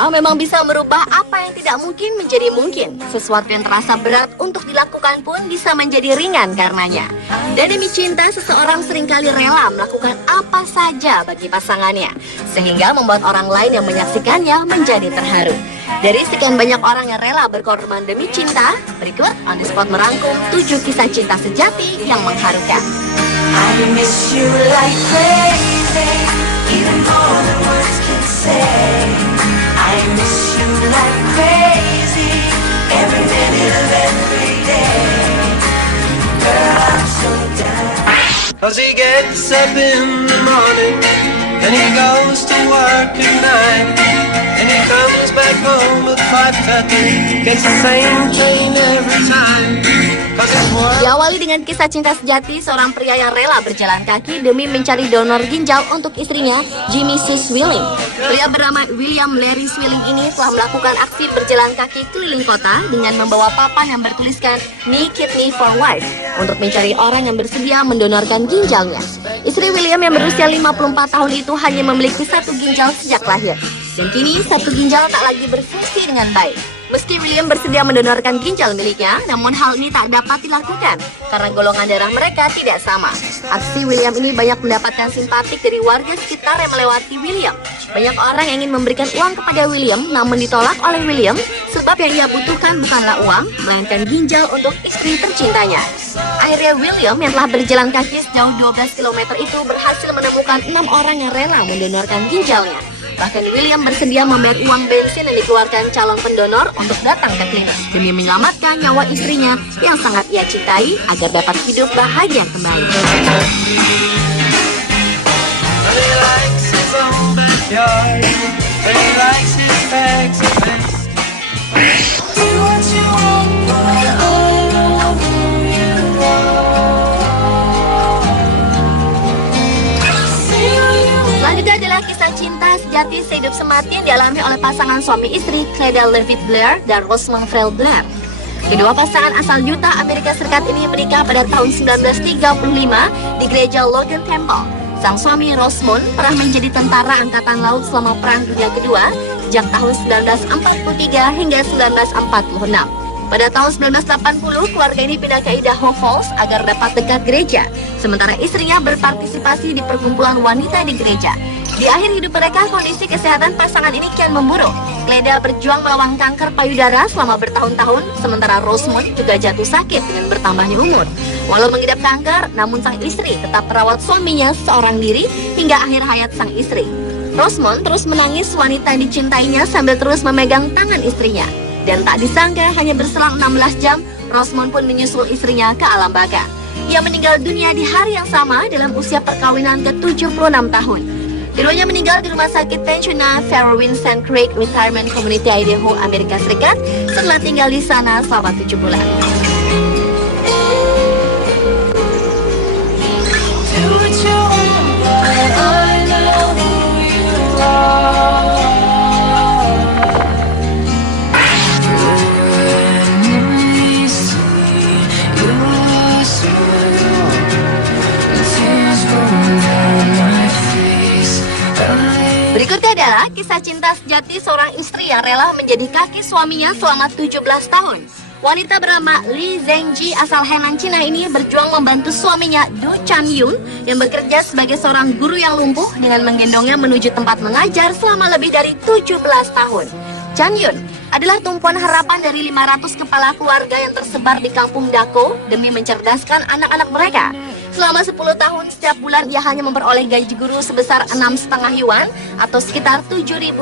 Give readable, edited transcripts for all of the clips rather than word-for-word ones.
cinta memang bisa merubah apa yang tidak mungkin menjadi mungkin. Sesuatu yang terasa berat untuk dilakukan pun bisa menjadi ringan karenanya. Dan demi cinta, seseorang seringkali rela melakukan apa saja bagi pasangannya, sehingga membuat orang lain yang menyaksikannya menjadi terharu. Dari sekian banyak orang yang rela berkorban demi cinta, berikut On The Spot merangkum 7 kisah cinta sejati yang mengharukan. I miss you like crazy, even more than words can say. I miss you like crazy, every minute of every day. Girl, I'm so down. 'Cause he gets up in the morning and he goes to work at night, and he comes back home at 5:30, gets the same train every time. Diawali dengan kisah cinta sejati seorang pria yang rela berjalan kaki demi mencari donor ginjal untuk istrinya, Jimmy Sue Swilling. Pria bernama William Larry Swilling ini telah melakukan aksi berjalan kaki keliling kota dengan membawa papan yang bertuliskan "Knee Kidney for Wife" untuk mencari orang yang bersedia mendonorkan ginjalnya. Istri William yang berusia 54 tahun itu hanya memiliki 1 ginjal sejak lahir, dan kini 1 ginjal tak lagi berfungsi dengan baik. Meski William bersedia mendonorkan ginjal miliknya, namun hal ini tak dapat dilakukan karena golongan darah mereka tidak sama. Aksi William ini banyak mendapatkan simpatik dari warga sekitar yang melewati William. Banyak orang yang ingin memberikan uang kepada William, namun ditolak oleh William sebab yang ia butuhkan bukanlah uang, melainkan ginjal untuk istri tercintanya. Akhirnya William yang telah berjalan kaki sejauh 12 km itu berhasil menemukan 6 orang yang rela mendonorkan ginjalnya. Bahkan William bersedia membayar uang bensin yang dikeluarkan calon pendonor untuk datang ke klinik demi menyelamatkan nyawa istrinya yang sangat ia cintai agar dapat hidup bahagia kembali. Selanjutnya adalah kisah cinta sejati sehidup semati yang dialami oleh pasangan suami istri Cleda Levitt Blair dan Rosamund Frell Blair. Kedua pasangan asal Utah, Amerika Serikat ini menikah pada tahun 1935 di gereja Logan Temple. Sang suami Rosamund pernah menjadi tentara angkatan laut selama Perang Dunia Kedua sejak tahun 1943 hingga 1946. Pada tahun 1980, keluarga ini pindah ke Idaho Falls agar dapat dekat gereja, sementara istrinya berpartisipasi di perkumpulan wanita di gereja. Di akhir hidup mereka, kondisi kesehatan pasangan ini kian memburuk. Cleda berjuang melawan kanker payudara selama bertahun-tahun, sementara Rosamund juga jatuh sakit dengan bertambahnya umur. Walau mengidap kanker, namun sang istri tetap merawat suaminya seorang diri hingga akhir hayat sang istri. Rosamund terus menangis wanita yang dicintainya sambil terus memegang tangan istrinya. Dan tak disangka hanya berselang 16 jam, Rosamund pun menyusul istrinya ke alam baka. Ia meninggal dunia di hari yang sama dalam usia perkawinan ke-76 tahun. Keduanya meninggal di rumah sakit pensiunan Fairwind St. Craig Retirement Community Idaho, Amerika Serikat setelah tinggal di sana selama 7 bulan. Berikutnya adalah kisah cinta sejati seorang istri yang rela menjadi kaki suaminya selama 17 tahun. Wanita bernama Li Zhengji asal Henan, Cina ini berjuang membantu suaminya Du Chan-yun yang bekerja sebagai seorang guru yang lumpuh dengan menggendongnya menuju tempat mengajar selama lebih dari 17 tahun. Chan-yun adalah tumpuan harapan dari 500 kepala keluarga yang tersebar di kampung Dako demi mencerdaskan anak-anak mereka. Selama 10 tahun setiap bulan ia hanya memperoleh gaji guru sebesar 6,5 yuan atau sekitar Rp7.000.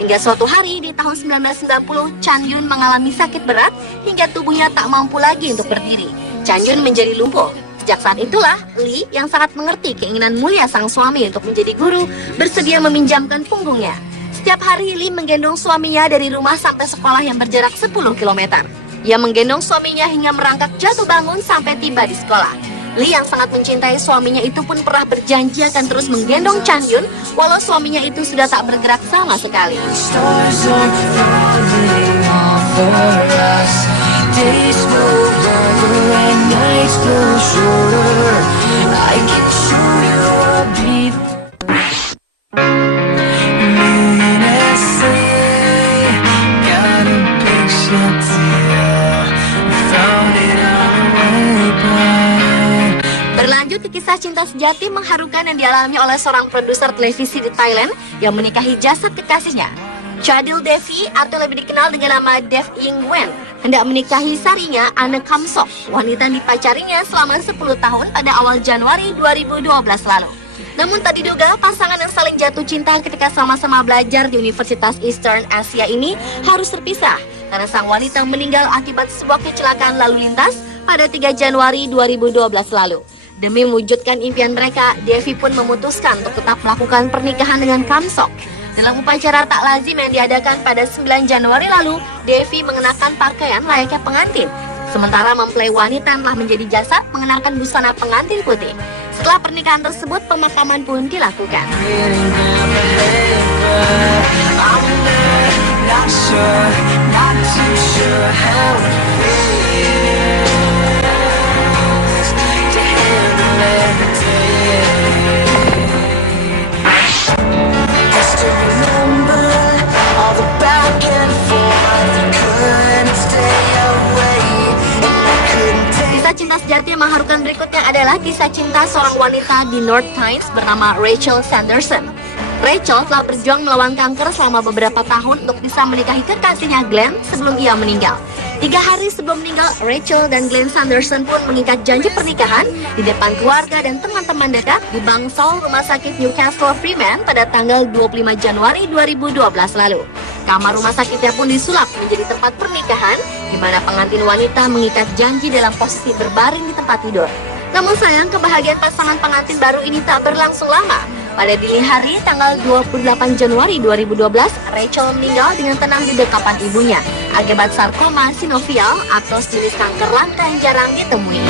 Hingga suatu hari di tahun 1990, Chan-yun mengalami sakit berat hingga tubuhnya tak mampu lagi untuk berdiri. Chan-yun menjadi lumpuh. Sejak saat itulah, Li yang sangat mengerti keinginan mulia sang suami untuk menjadi guru bersedia meminjamkan punggungnya. Setiap hari Li menggendong suaminya dari rumah sampai sekolah yang berjarak 10 km. Ia menggendong suaminya hingga merangkak jatuh bangun sampai tiba di sekolah. Li yang sangat mencintai suaminya itu pun pernah berjanji akan terus menggendong Chan-yun walau suaminya itu sudah tak bergerak sama sekali. cinta sejati mengharukan yang dialami oleh seorang produser televisi di Thailand yang menikahi jasad kekasihnya. Chadil Devi atau lebih dikenal dengan nama Dev Ying Wen hendak menikahi sarinya Anne Kam Sok, wanita yang dipacarinya selama 10 tahun pada awal Januari 2012 lalu. Namun tak diduga pasangan yang saling jatuh cinta ketika sama-sama belajar di Universitas Eastern Asia ini harus terpisah karena sang wanita meninggal akibat sebuah kecelakaan lalu lintas pada 3 Januari 2012 lalu. Demi mewujudkan impian mereka, Devi pun memutuskan untuk tetap melakukan pernikahan dengan Kam Sok. Dalam upacara tak lazim yang diadakan pada 9 Januari lalu, Devi mengenakan pakaian layaknya pengantin. Sementara mempelai wanita yang telah menjadi jasad mengenakan busana pengantin putih. Setelah pernikahan tersebut, pemakaman pun dilakukan. Kisah cinta sejati yang mengharukan berikutnya adalah kisah cinta seorang wanita di North Tynes bernama Rachel Sanderson. Rachel telah berjuang melawan kanker selama beberapa tahun untuk bisa menikahi kekasihnya Glenn sebelum ia meninggal. 3 hari sebelum meninggal, Rachel dan Glenn Sanderson pun mengikat janji pernikahan di depan keluarga dan teman-teman dekat di bangsal rumah sakit Newcastle Freeman pada tanggal 25 Januari 2012 lalu. Kamar rumah sakitnya pun disulap menjadi tempat pernikahan, di mana pengantin wanita mengikat janji dalam posisi berbaring di tempat tidur. Namun sayang, kebahagiaan pasangan pengantin baru ini tak berlangsung lama. Pada dini hari tanggal 28 Januari 2012, Rachel meninggal dengan tenang di dekapan ibunya akibat sarkoma sinovial atau jenis kanker langka yang jarang ditemui.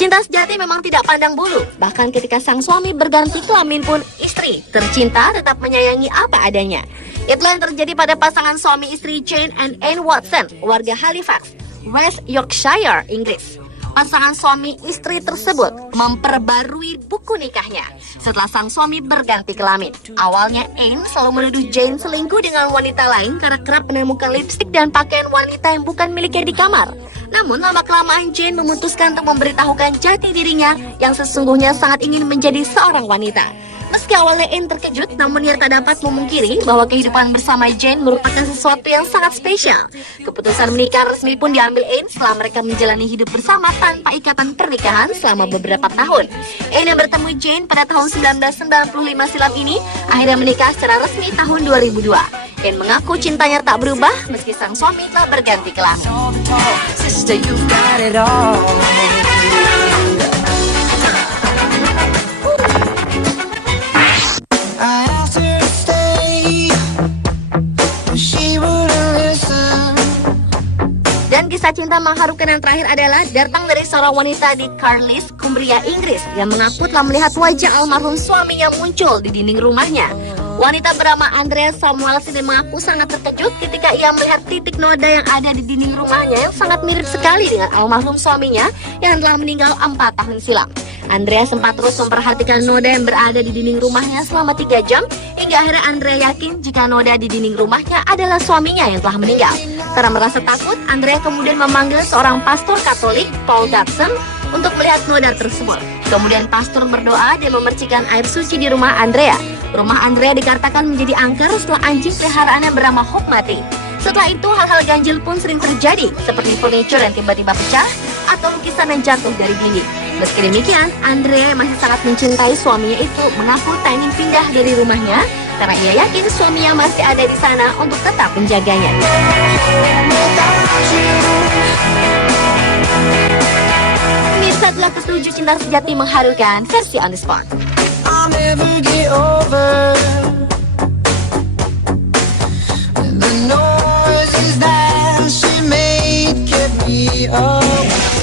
Cinta sejati memang tidak pandang bulu. Bahkan ketika sang suami berganti kelamin pun, istri tercinta tetap menyayangi apa adanya. Itulah yang terjadi pada pasangan suami istri Jane and Anne Watson, warga Halifax, West Yorkshire, Inggris. Pasangan suami istri tersebut memperbarui buku nikahnya setelah sang suami berganti kelamin. Awalnya Anne selalu menuduh Jane selingkuh dengan wanita lain karena kerap menemukan lipstik dan pakaian wanita yang bukan miliknya di kamar. Namun lama-kelamaan Jane memutuskan untuk memberitahukan jati dirinya yang sesungguhnya sangat ingin menjadi seorang wanita. Meski awalnya Anne terkejut, namun ia tak dapat memungkiri bahwa kehidupan bersama Jane merupakan sesuatu yang sangat spesial. Keputusan menikah resmi pun diambil Anne setelah mereka menjalani hidup bersama tanpa ikatan pernikahan selama beberapa tahun. Anne yang bertemu Jane pada tahun 1995 silam ini akhirnya menikah secara resmi tahun 2002. Anne mengaku cintanya tak berubah meski sang suami telah berganti kelamin. Dan kisah cinta mengharukan yang terakhir adalah datang dari seorang wanita di Carlisle, Cumbria, Inggris yang mengaku telah melihat wajah almarhum suaminya muncul di dinding rumahnya. Wanita bernama Andrea Samuels ini mengaku sangat terkejut ketika ia melihat titik noda yang ada di dinding rumahnya yang sangat mirip sekali dengan almarhum suaminya yang telah meninggal 4 tahun silam. Andrea sempat terus memperhatikan noda yang berada di dinding rumahnya selama 3 jam hingga akhirnya Andrea yakin jika noda di dinding rumahnya adalah suaminya yang telah meninggal. Karena merasa takut, Andrea kemudian memanggil seorang pastor Katolik, Paul Dodson, untuk melihat noda tersebut. Kemudian pastor berdoa dan memercikan air suci di rumah Andrea. Rumah Andrea dikatakan menjadi angker setelah anjing peliharaannya bernama Hope mati. Setelah itu hal-hal ganjil pun sering terjadi, seperti furniture yang tiba-tiba pecah atau lukisan yang jatuh dari dinding. Meski demikian, Andrea yang masih sangat mencintai suaminya itu mengaku tak ingin pindah dari rumahnya karena ia yakin suaminya masih ada di sana untuk tetap menjaganya. Pemirsa, adalah ketujuh cinta sejati mengharukan versi On The Spot. I'll never get over the noises that she made kept me up.